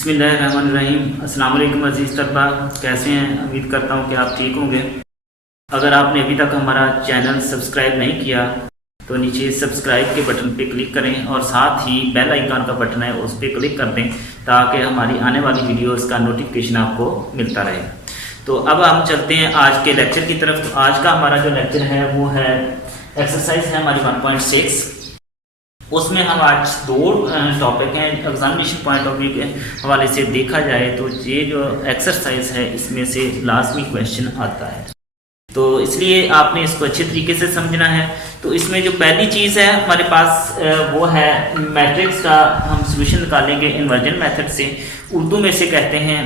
बिस्मिल्लाहिर्रहमानिर्रहीम। अस्सलाम वालेकुम अज़ीज़ तलबा, कैसे हैं? उम्मीद करता हूँ कि आप ठीक होंगे। अगर आपने अभी तक हमारा चैनल सब्सक्राइब नहीं किया तो नीचे सब्सक्राइब के बटन पे क्लिक करें और साथ ही बेल आइकन का बटन है उस पर क्लिक कर दें ताकि हमारी आने वाली वीडियोज़ का नोटिफिकेशन आपको मिलता रहे। तो अब हम चलते हैं आज के लेक्चर की तरफ। तो आज का हमारा जो लेक्चर है वो है एक्सरसाइज है हमारी 1.6। उसमें हम आज दो टॉपिक हैं। एग्जामिनेशन पॉइंट ऑफ व्यू के हवाले से देखा जाए तो ये जो एक्सरसाइज है इसमें से लाजमी क्वेश्चन आता है, तो इसलिए आपने इसको अच्छे तरीके से समझना है। तो इसमें जो पहली चीज़ है हमारे पास वो है मैट्रिक्स का हम सोल्यूशन निकालेंगे इन्वर्जन मेथड से। उर्दू में से कहते हैं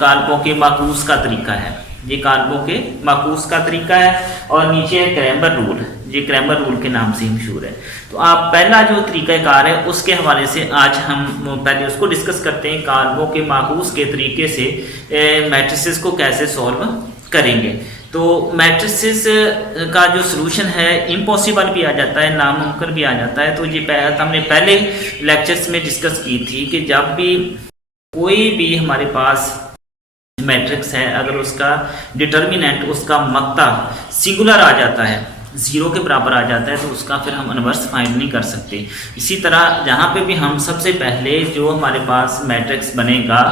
कारकों के माकूस का तरीका है। ये कारकों के माकूस का तरीका है और नीचे है क्रैमर रूल। ये क्रैमर रूल के नाम से मशहूर है। तो आप पहला जो तरीक़ाकार है उसके हवाले से आज हम पहले उसको डिस्कस करते हैं। कारकों के माकूस के तरीके से मैट्रिसेस को कैसे सॉल्व करेंगे। तो मैट्रिसेस का जो सलूशन है इम्पॉसिबल भी आ जाता है, नामुमकिन भी आ जाता है। तो ये हमने पहले लेक्चर्स में डिस्कस की थी कि जब भी कोई भी हमारे पास मैट्रिक्स है, अगर उसका डिटर्मिनेंट उसका मक्ता सिंगुलर आ जाता है, ज़ीरो के बराबर आ जाता है, तो उसका फिर हम इन्वर्स फाइंड नहीं कर सकते। इसी तरह जहाँ पे भी हम सबसे पहले जो हमारे पास मैट्रिक्स बनेगा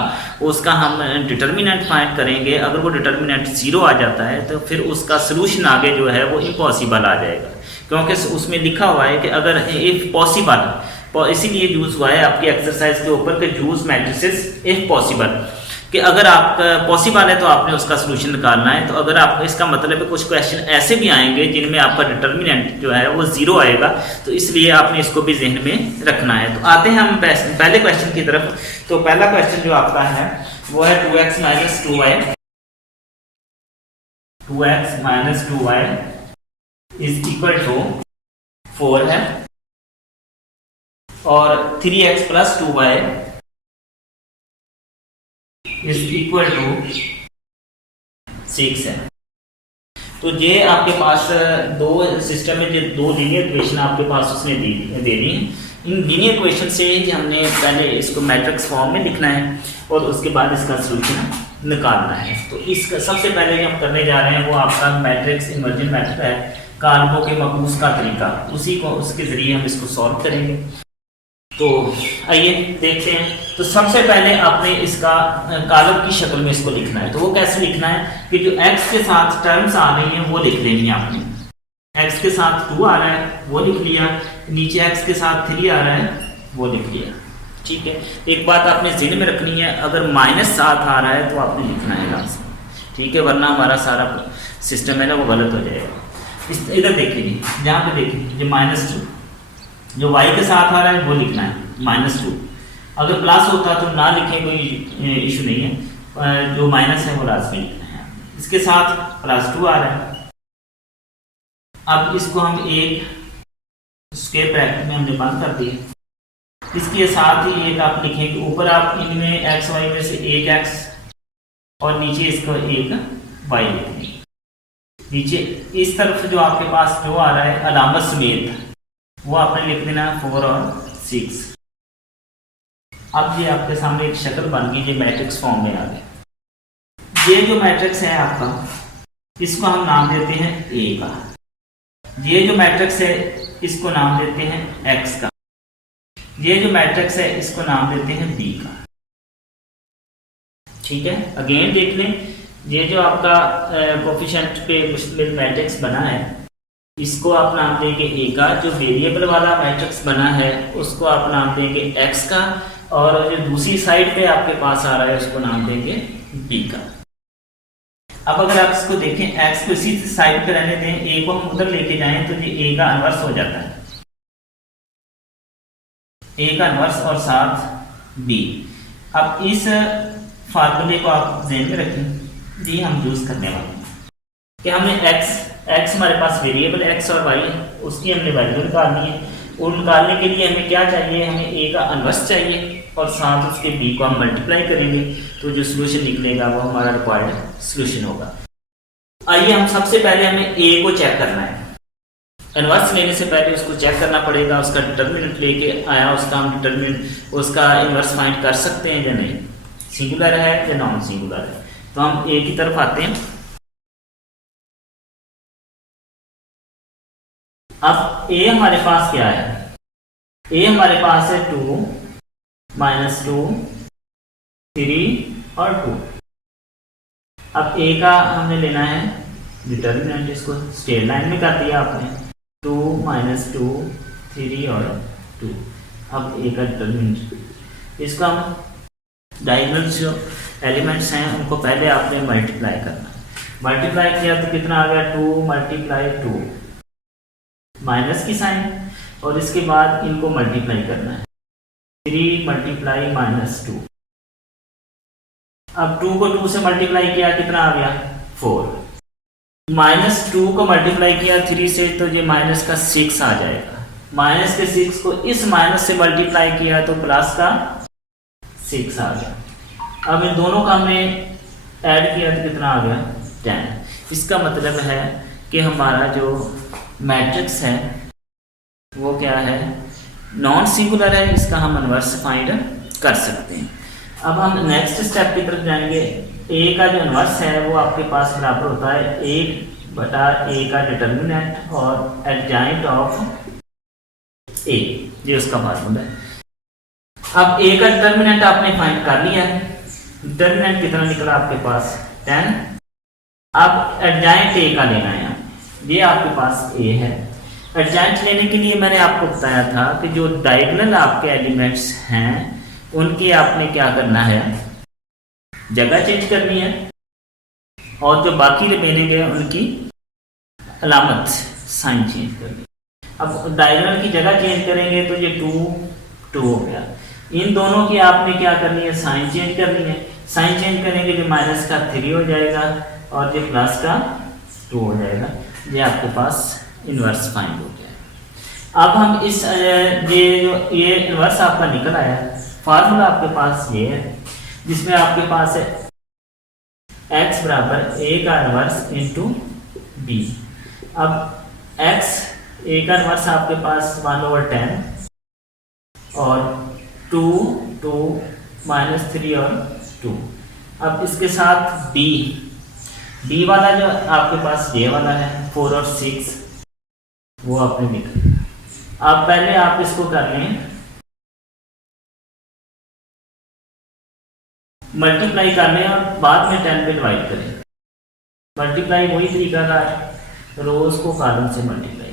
उसका हम डिटर्मिनेंट फाइंड करेंगे। अगर वो डिटर्मिनेंट ज़ीरो आ जाता है तो फिर उसका सलूशन आगे जो है वो इम्पॉसिबल आ जाएगा, क्योंकि उसमें लिखा हुआ है कि अगर इफ़ पॉसिबल, इसीलिए यूज़ हुआ है आपकी एक्सरसाइज के ऊपर कि यूज़ मैट्रिसेस इफ़ पॉसिबल, कि अगर आप पॉसिबल है तो आपने उसका सलूशन निकालना है। तो अगर आप इसका मतलब है कुछ क्वेश्चन ऐसे भी आएंगे जिनमें आपका डिटर्मिनेंट जो है वो ज़ीरो आएगा, तो इसलिए आपने इसको भी जहन में रखना है। तो आते हैं हम पहले क्वेश्चन की तरफ। तो पहला क्वेश्चन जो आपका है वो है 2x minus 2y is equal to 4 है और 3x plus 2y is equal to 6 है। तो ये आपके पास दो सिस्टम में जो दो लीनियर इक्वेशन आपके पास उसने दे दी है। इन लीनियर इक्वेशन से हमने पहले इसको मैट्रिक्स फॉर्म में लिखना है और उसके बाद इसका सलूशन निकालना है। तो इसका सबसे पहले जो हम करने जा रहे हैं वो आपका मैट्रिक्स इन्वर्जन मेथड है, कारकों के माकूस का तरीका, उसी को उसके ज़रिए हम इसको सॉल्व करेंगे। तो आइए देखते हैं। तो सबसे पहले आपने इसका कॉलम की शक्ल में इसको लिखना है। तो वो कैसे लिखना है कि जो x के साथ टर्म्स आ रही हैं वो लिख लेनी है आपने। x के साथ 2 आ रहा है वो लिख लिया, नीचे x के साथ 3 आ रहा है वो लिख लिया। ठीक है, एक बात आपने ज़हन में रखनी है, अगर -7 आ रहा है तो आपने लिखना है लास्ट में, ठीक है, वरना हमारा सारा सिस्टम है ना वो गलत हो जाएगा। इधर देखिए, यहाँ पे देखिए ये -2 जो y के साथ आ रहा है वो लिखना है -2। अगर प्लस होता तो ना लिखें, कोई इशू नहीं है, जो माइनस है वो लास्ट में लिखना है। इसके साथ +2 आ रहा है। अब इसको हम एक स्क्वायर ब्रैकेट में हमने बंद कर दिया। इसके साथ ही एक आप लिखें कि ऊपर आप इनमें x y में से एक x और नीचे इसको एक y लिखेंगे। नीचे इस तरफ जो आपके पास जो आ रहा है अलामत समेत वो आपने लिख देना 4 और 6। अब ये आपके सामने एक शक्ल बन गई, ये मैट्रिक्स फॉर्म में आ गई। ये जो मैट्रिक्स है आपका इसको हम नाम देते हैं A का। ये जो मैट्रिक्स है इसको नाम देते हैं X का। ये जो मैट्रिक्स है इसको नाम देते हैं B का। ठीक है, अगेन देख लें, ये जो आपका कोफिशिएंट पे मुश्तमिल मैट्रिक्स बना है इसको आप नाम देंगे A का। जो वेरिएबल वाला मैट्रिक्स बना है उसको आप नाम देंगे X का, और जो दूसरी साइड पे आपके पास आ रहा है उसको नाम देंगे B का। अब अगर आप इसको देखें, X को इसी साइड पे रहने दें, A को हम उधर लेके जाएं तो ये A का इन्वर्स हो जाता है, A का इन्वर्स और साथ B। अब इस फार्मूले को आप ध्यान में रखें, ये हम यूज करने वाले हैं कि हमने x हमारे पास वेरिएबल x और y, उसकी हमने वैल्यू निकालनी है। और निकालने के लिए हमें क्या चाहिए, हमें a का इन्वर्स चाहिए और साथ उसके b को हम मल्टीप्लाई करेंगे तो जो सलूशन निकलेगा वो हमारा रिक्वायर्ड सलूशन होगा। आइए हम सबसे पहले हमें a को चेक करना है। इन्वर्स लेने से पहले उसको चेक करना पड़ेगा, उसका डिटर्मिनेंट लेके आया, उसका हम डिटर्मिनेंट उसका इन्वर्स फाइंड कर सकते हैं या नहीं, सिंगुलर है या नॉन सिंगुलर है। तो हम ए की तरफ आते हैं। अब ए हमारे पास क्या है, ए हमारे पास है 2 -2 3 और 2। अब ए का हमने लेना है डिटर्मिनेंट, इसको स्ट्रेट लाइन में कर दिया आपने, 2 -2 3 और 2। अब ए का डिटर्मिनेंट, इसको हम डायगोनल जो एलिमेंट्स हैं उनको पहले आपने मल्टीप्लाई करना। मल्टीप्लाई किया तो कितना आ गया, 2 × 2 माइनस की साइन, और इसके बाद इनको मल्टीप्लाई करना है, 3 × -2। अब 2 को 2 से मल्टीप्लाई किया कितना आ गया, 4। -2 को मल्टीप्लाई किया 3 से तो ये माइनस का 6 आ जाएगा। माइनस के 6 को इस माइनस से मल्टीप्लाई किया तो प्लस का 6 आ गया। अब इन दोनों का हमने ऐड किया तो कितना आ गया, 10। इसका मतलब है कि हमारा जो मैट्रिक्स है वो क्या है, नॉन सिंगुलर है, इसका हम इन्वर्स फाइंड कर सकते हैं। अब हम नेक्स्ट स्टेप की तरफ जाएंगे। ए का जो इन्वर्स है वो आपके पास बराबर होता है 1/a का डिटर्मिनेंट और एडजॉइंट ऑफ ए, ये उसका फार्मूला है। अब ए का डिटर्मिनेंट आपने फाइंड कर लिया है, डिटर्मिनेंट कितना निकला आपके पास, 10। अब एडजॉइंट ए का लेना है, ये आपके पास ए है। एडजॉइंट लेने के लिए मैंने आपको बताया था कि जो डायगोनल आपके एलिमेंट्स हैं उनकी आपने क्या करना है, जगह चेंज करनी है, और जो बाकी रिमेनिंग है उनकी अलामत साइन चेंज करनी है। अब डायगोनल की जगह चेंज करेंगे तो ये 2 हो गया। इन दोनों की आपने क्या करनी है, साइन चेंज करनी है। साइन चेंज करेंगे तो माइनस का 3 हो जाएगा और ये प्लस का 2 हो जाएगा। ये आपके पास इन्वर्स फाइंड हो गया। अब हम इस ये इन्वर्स आपका निकल आया, फार्मूला आपके पास ये है जिसमें आपके पास है x बराबर a का इन्वर्स इंटू b। अब x a का इन्वर्स आपके पास 1/10 और 2 -3 और 2। अब इसके साथ b वाला जो आपके पास ये वाला है 4 और 6 वो आपने लिखा। अब पहले आप इसको कर लें, मल्टीप्लाई कर लें और बाद में 10 पे डिवाइड करें। मल्टीप्लाई वही तरीका का है, रोज को कॉलम से मल्टीप्लाई।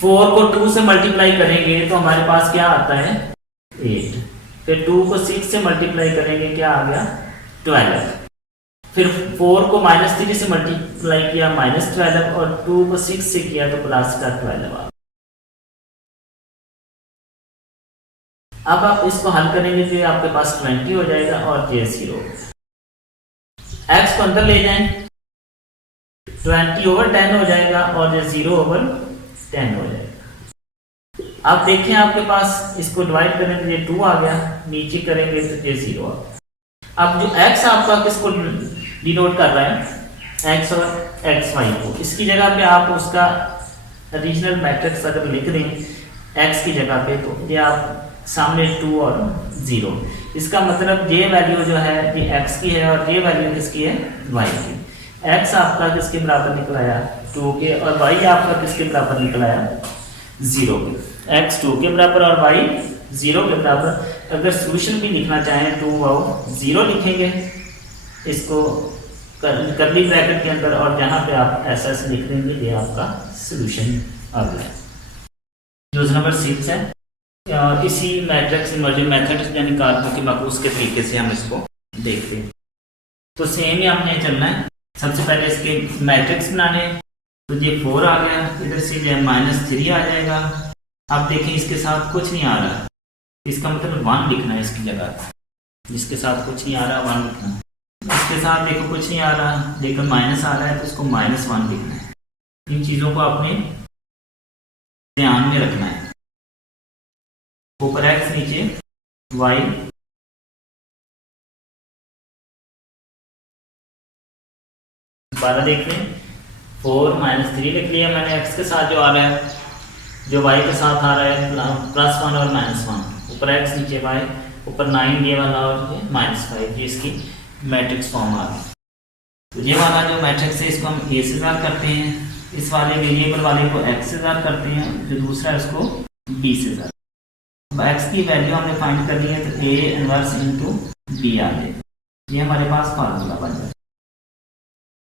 4 को 2 से मल्टीप्लाई करेंगे तो हमारे पास क्या आता है, 8। फिर 2 को 6 से मल्टीप्लाई करेंगे, क्या आ गया, 12। फिर 4 को -3 से मल्टीप्लाई किया, -12, और 2 को 6 से किया तो प्लस का 12 आ। अब आप इसको हल करेंगे तो आपके पास 20 हो जाएगा और ये 0। x को अंदर ले जाएं, 20/10 हो जाएगा और ये 0/10 हो जाएगा। अब देखें आपके पास, इसको डिवाइड करें तो ये 2 आ गया, नीचे करेंगे तो ये 0 आ गया। अब जो x आपका किसको डिनोट कर रहा है, x और xy को, इसकी जगह पे आप उसका ओरिजिनल मैट्रिक्स अगर लिख दें x की जगह पे तो ये आप सामने 2 और 0। इसका मतलब ये वैल्यू जो है ये x की है और ये वैल्यू किसकी है, y की। x आपका किसके बराबर निकलाया, 2 के, और y आपका किसके बराबर निकलाया, 0 के। x 2 के बराबर और y 0 के बराबर। अगर सोल्यूशन भी लिखना चाहें तो वो 0 लिखेंगे इसको कर्ली ब्रैकेट के अंदर, और जहाँ पे आप ऐसा लिख देंगे ये आपका सोल्यूशन आ गया। यूज नंबर 6 है, और इसी मैट्रिक्स इमर्जिंग मेथड यानी कारकों के माकूस के तरीके से हम इसको देखते हैं। तो सेम ही हमने चलना है, सबसे पहले इसके मैट्रिक्स बनाने। तो ये 4 आ गया, इधर से जो -3 आ जाएगा। अब देखें इसके साथ कुछ नहीं आ रहा, इसका मतलब 1 लिखना है इसकी जगह, जिसके साथ कुछ नहीं आ रहा 1 लिखना। इसके साथ देखो कुछ नहीं आ रहा लेकिन माइनस आ रहा है तो इसको -1 लिखना है। इन चीज़ों को आपने ध्यान में रखना है। ऊपर x नीचे y, बारह देख लें, 4 माइनस 3 लिख लिया मैंने। एक्स के साथ जो आ रहा है, जो वाई के साथ आ रहा है +1 और -1, ऊपर एक्स नीचे वाई, ऊपर 9 ये वाला और ये -5, ये इसकी मैट्रिक्स फॉर्म आ गई। तो ये वाला जो मैट्रिक्स है इसको हम ए से ज़ार करते हैं, इस वाले वेरिएबल वाले को एक्स से ज़ार करते हैं, जो दूसरा है उसको बी से ज़ार। अब एक्स की वैल्यू हमने फाइंड करनी है तो ए इनवर्स इंटू बी आ जाए, ये हमारे पास फार्मूला बन जाए।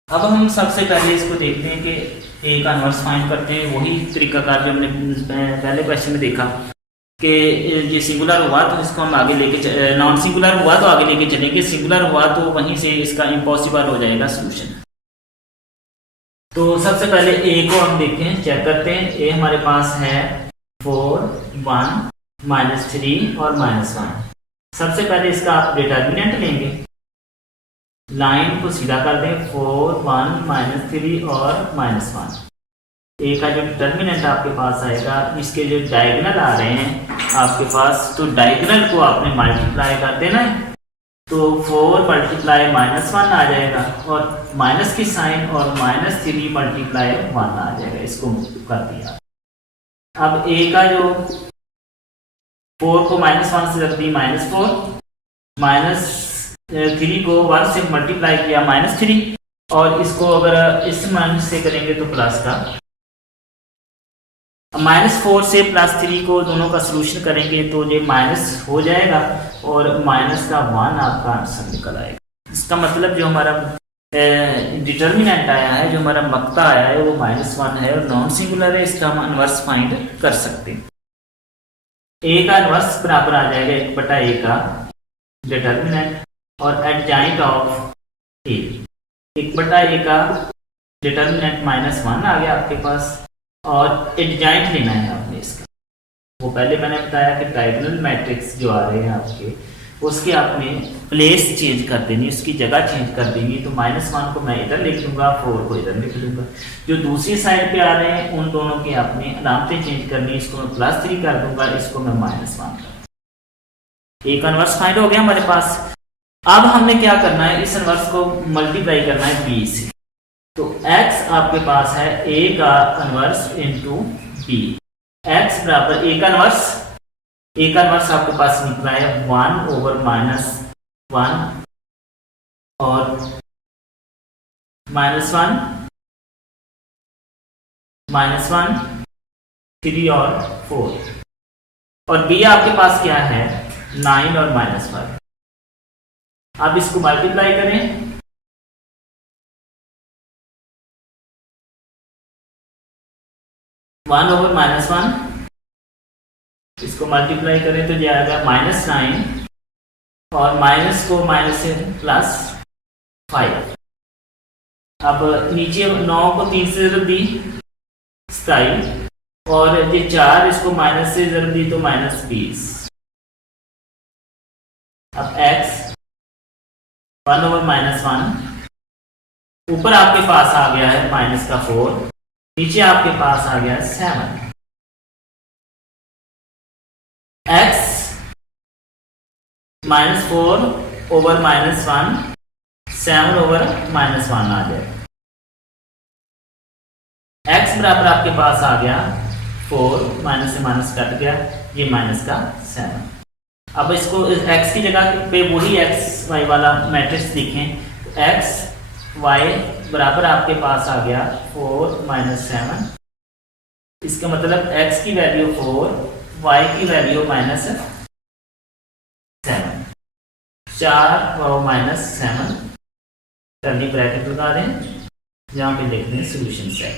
अब हम सबसे पहले इसको देखते हैं कि ए का इनवर्स फाइंड करते हैं। वही तरीकाकार जो हमने पहले क्वेश्चन में देखा कि ये सिंगुलर हुआ तो इसको हम आगे लेके, नॉन सिंगुलर हुआ तो आगे लेके चलेंगे, सिंगुलर हुआ तो वहीं से इसका इम्पॉसिबल हो जाएगा सोल्यूशन। तो सबसे पहले ए को हम देखें, चेक करते हैं। ए हमारे पास है 4 1 -3 और -1। सबसे पहले इसका आप डिटर्मिनेंट लेंगे, लाइन को सीधा कर दें, 4 1 -3 और -1। ए का जो डिटर्मिनेंट आपके पास आएगा, इसके जो डायगोनल आ रहे हैं आपके पास, तो डायगोनल को आपने मल्टीप्लाई कर देना है। तो 4 मल्टीप्लाई -1 आ जाएगा और माइनस की साइन और -3 मल्टीप्लाई 1 आ जाएगा, इसको कर दिया। अब ए का जो 4 को -1 से रख दी -4, -3 को 1 से मल्टीप्लाई किया -3, और इसको अगर इस माइनस से करेंगे तो प्लस का, -4 से +3 को दोनों का सोल्यूशन करेंगे तो ये माइनस हो जाएगा और -1 आपका आंसर निकल आएगा। इसका मतलब जो हमारा डिटर्मिनेंट आया है, जो हमारा मक्ता आया है वो -1 है और नॉन सिंगुलर है, इसका हम इनवर्स फाइंड कर सकते हैं। ए का इनवर्स बराबर आ जाएगा 1/a का डिटर्मिनेंट और एडजॉइंट ऑफ ए। 1/a का डिटर्मिनेंट -1 आ गया आपके पास, और एडजॉइंट लेना है आपने इसका। वो पहले मैंने बताया कि डायगोनल मैट्रिक्स जो आ रहे हैं आपके, उसके आपने प्लेस चेंज कर देनी, उसकी जगह चेंज कर देनी। तो -1 को मैं इधर लिख लूँगा, 4 को इधर लिख लूँगा। जो दूसरी साइड पे आ रहे हैं उन दोनों की आपने अलामतें चेंज करनी, इसको मैं +3 कर दूंगा, इसको मैं -1 कर। एक इनवर्स फाइंड हो गया हमारे पास। अब हमने क्या करना है, इस इनवर्स को मल्टीप्लाई करना है बी से। तो x आपके पास है a का इनवर्स इंटू b। x बराबर a का इनवर्स आपके पास निकला है 1/-1 और -1 -3 और 4, और b आपके पास क्या है 9 और -5। आप इसको मल्टीप्लाई करें, 1/-1, इसको मल्टीप्लाई करें तो ये आएगा -9 और माइनस को माइनस से +5। अब नीचे 9 को 3 से ज़रब दी 27, और ये 4 इसको माइनस से ज़रब दी तो -20। अब x 1/-1, ऊपर आपके पास आ गया है -4, नीचे आपके पास आ गया 7। x -4/-1, 7/-1 आ जाए। x बराबर आपके पास आ गया 4, माइनस से माइनस कट गया, ये माइनस का 7। अब इसको x की जगह पे वही x y वाला मैट्रिक्स लिखें, तो x y बराबर आपके पास आ गया 4 - 7। इसका मतलब x की वैल्यू 4, y की वैल्यू -7, 4 और -7 करली ब्रैकेट लगा दें, जहाँ पे देखते हैं सोल्यूशन सेट।